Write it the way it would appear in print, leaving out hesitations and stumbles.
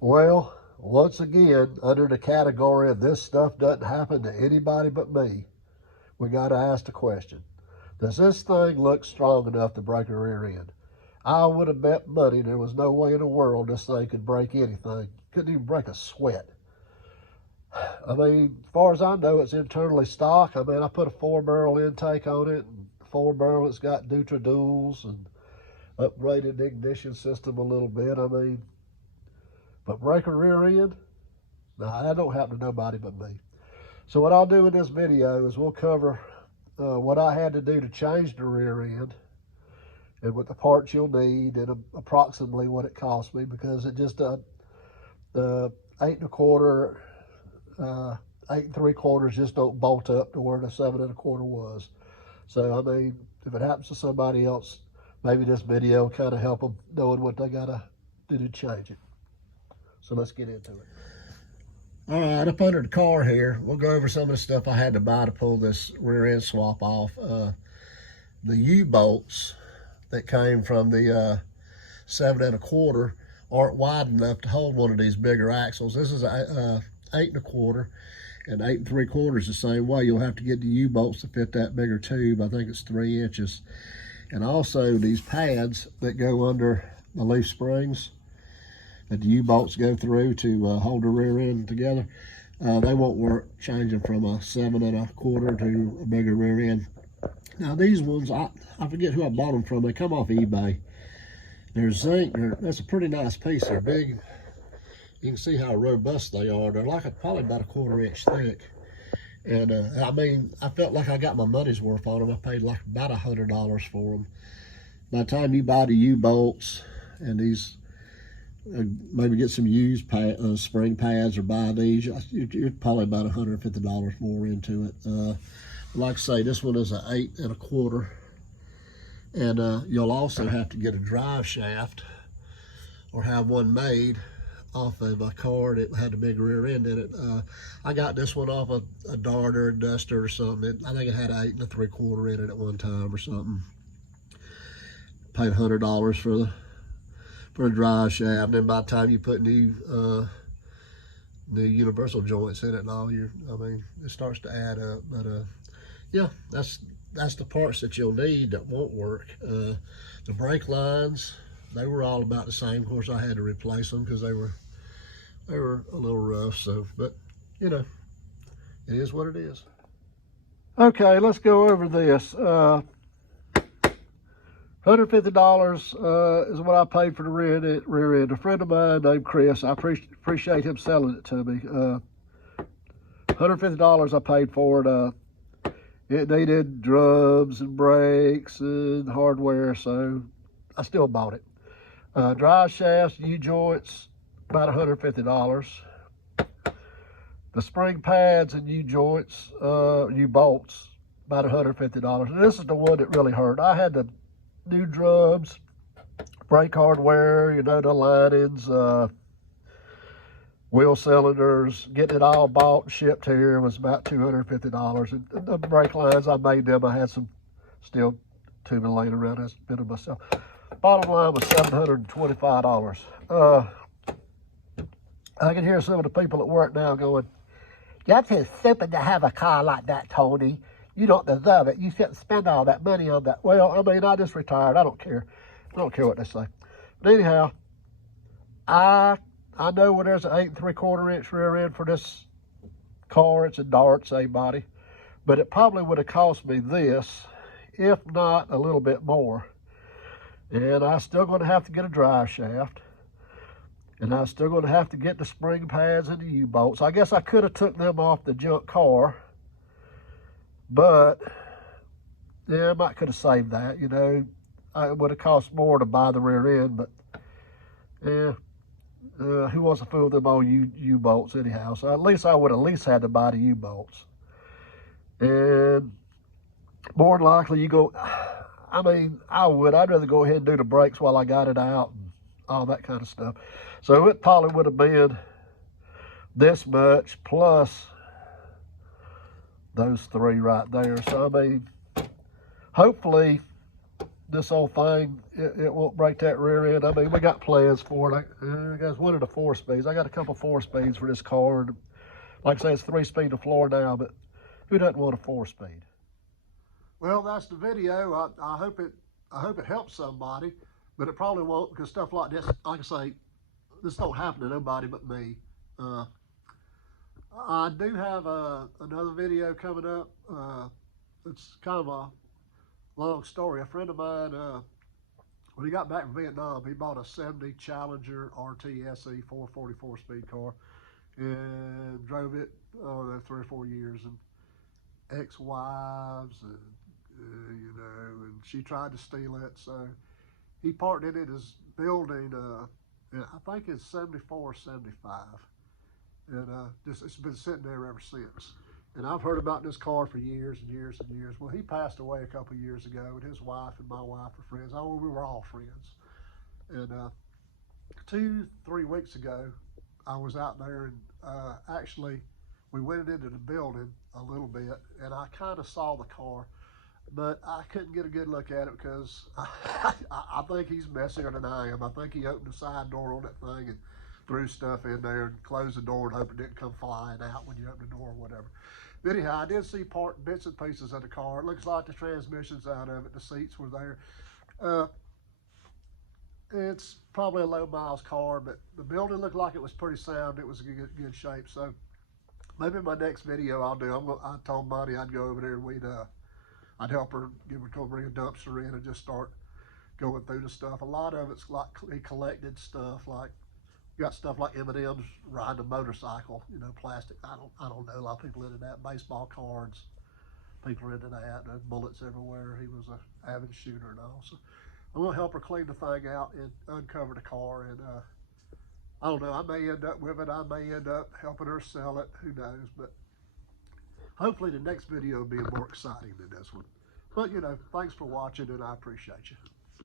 Well, once again, under the category of this stuff doesn't happen to anybody but me, we got to ask the question. Does this thing look strong enough to break a rear end? I would have bet money there was no way in the world this thing could break anything. Couldn't even break a sweat. I mean, as far as I know, it's internally stock. I mean, I put a 4-barrel intake on it. And 4-barrel, it's got Dutra duals and upgraded the ignition system a little bit. I mean, but break a rear end? Nah, that don't happen to nobody but me. So what I'll do in this video is we'll cover what I had to do to change the rear end and what the parts you'll need and approximately what it cost me, because it just the 8 1/4, 8 3/4 just don't bolt up to where the 7 1/4 was. So I mean, if it happens to somebody else, maybe this video will kind of help them knowing what they gotta do to change it. So let's get into it. All right, up under the car here, we'll go over some of the stuff I had to buy to pull this rear end swap off. The U-bolts that came from the 7 1/4 aren't wide enough to hold one of these bigger axles. This is a 8 1/4, and 8 3/4 the same way. You'll have to get the U-bolts to fit that bigger tube. I think it's 3 inches. And also these pads that go under the leaf springs that the U-bolts go through to hold the rear end together, they won't work changing from a 7 1/4 to a bigger rear end. Now these ones, I forget who I bought them from. They come off eBay. They're zinc. That's a pretty nice piece. They're big. You can see how robust they are. They're like probably about a 1/4 inch thick. And I mean, I felt like I got my money's worth on them. I paid like about $100 for them. By the time you buy the U-bolts and these, maybe get some used spring pads or buy these, you're probably about $150 more into it. Like I say, this one is an 8 1/4. And you'll also have to get a drive shaft or have one made off of a car that had a big rear end in it. I got this one off a Darter, Duster or something. I think it had an 8 3/4 in it at one time or something. Paid $100 for a drive shaft. And then by the time you put new universal joints in it and all, I mean, it starts to add up. But yeah, that's the parts that you'll need that won't work. The brake lines, they were all about the same. Of course, I had to replace them because they were a little rough. So, but you know, it is what it is. Okay, let's go over this. $150 is what I paid for the rear end. A friend of mine named Chris, I appreciate him selling it to me. $150 I paid for it. It needed drums and brakes and hardware, so I still bought it. Drive shafts, U-joints, about $150. The spring pads and U-joints, U-bolts, about $150. And this is the one that really hurt. I had the new drums, brake hardware, you know, the linings, wheel cylinders. Getting it all bought and shipped here was about $250. And the brake lines, I made them. I had some still tubing laying around. I bit of myself. Bottom line was $725. I can hear some of the people at work now going, "That's just stupid to have a car like that, Tony. You don't deserve it. You shouldn't spend all that money on that." Well, I mean, I just retired. I don't care. I don't care what they say. But anyhow, I know when there's an 8 3/4 inch rear end for this car, it's a Dart, same body. But it probably would have cost me this, if not a little bit more. And I'm still going to have to get a drive shaft. And I'm still going to have to get the spring pads and the U-bolts. I guess I could have took them off the junk car. But, yeah, I might could have saved that, you know. It would have cost more to buy the rear end, but, yeah. Who wants to fool them old U-bolts anyhow? So at least I would at least had to buy the U-bolts. And more than likely you go, I mean, I'd rather go ahead and do the brakes while I got it out and all that kind of stuff. So it probably would have been this much plus those three right there. So I mean, hopefully this old thing, it won't break that rear end. I mean, we got plans for it. I guess one of the 4-speeds. I got a couple 4-speeds for this car. And like I say, it's 3-speed to floor now, but who doesn't want a 4-speed? Well, that's the video. I hope it helps somebody, but it probably won't, because stuff like this, like I say, this don't happen to nobody but me. I do have another video coming up. It's kind of a long story. A friend of mine, when he got back from Vietnam, he bought a 70 Challenger RTSE 444 speed car and drove it 3 or 4 years, and ex-wives and you know, and she tried to steal it, so he parked it in his building. I think it's 74 or 75, and just it's been sitting there ever since. And I've heard about this car for years and years and years. Well, he passed away a couple of years ago, and his wife and my wife were friends. Oh, we were all friends. And 2-3 weeks ago, I was out there, and actually, we went into the building a little bit, and I kind of saw the car, but I couldn't get a good look at it because I think he's messier than I am. I think he opened the side door on that thing and threw stuff in there and closed the door and hoped it didn't come flying out when you open the door or whatever. But anyhow, I did see bits and pieces of the car. It looks like the transmission's out of it. The seats were there. It's probably a low miles car, but the building looked like it was pretty sound. It was in good shape. So maybe my next video I'll do. I told Monty I'd go over there and I'd help her, go bring a dumpster in and just start going through the stuff. A lot of it's like he collected stuff, like you got stuff like M&M's riding a motorcycle, you know, plastic. I don't know. A lot of people into that. Baseball cards, people are into that. There's bullets everywhere. He was an avid shooter and all. So I'm gonna help her clean the thing out and uncover the car. And I don't know. I may end up with it. I may end up helping her sell it. Who knows? But hopefully the next video will be more exciting than this one. But, you know, thanks for watching, and I appreciate you.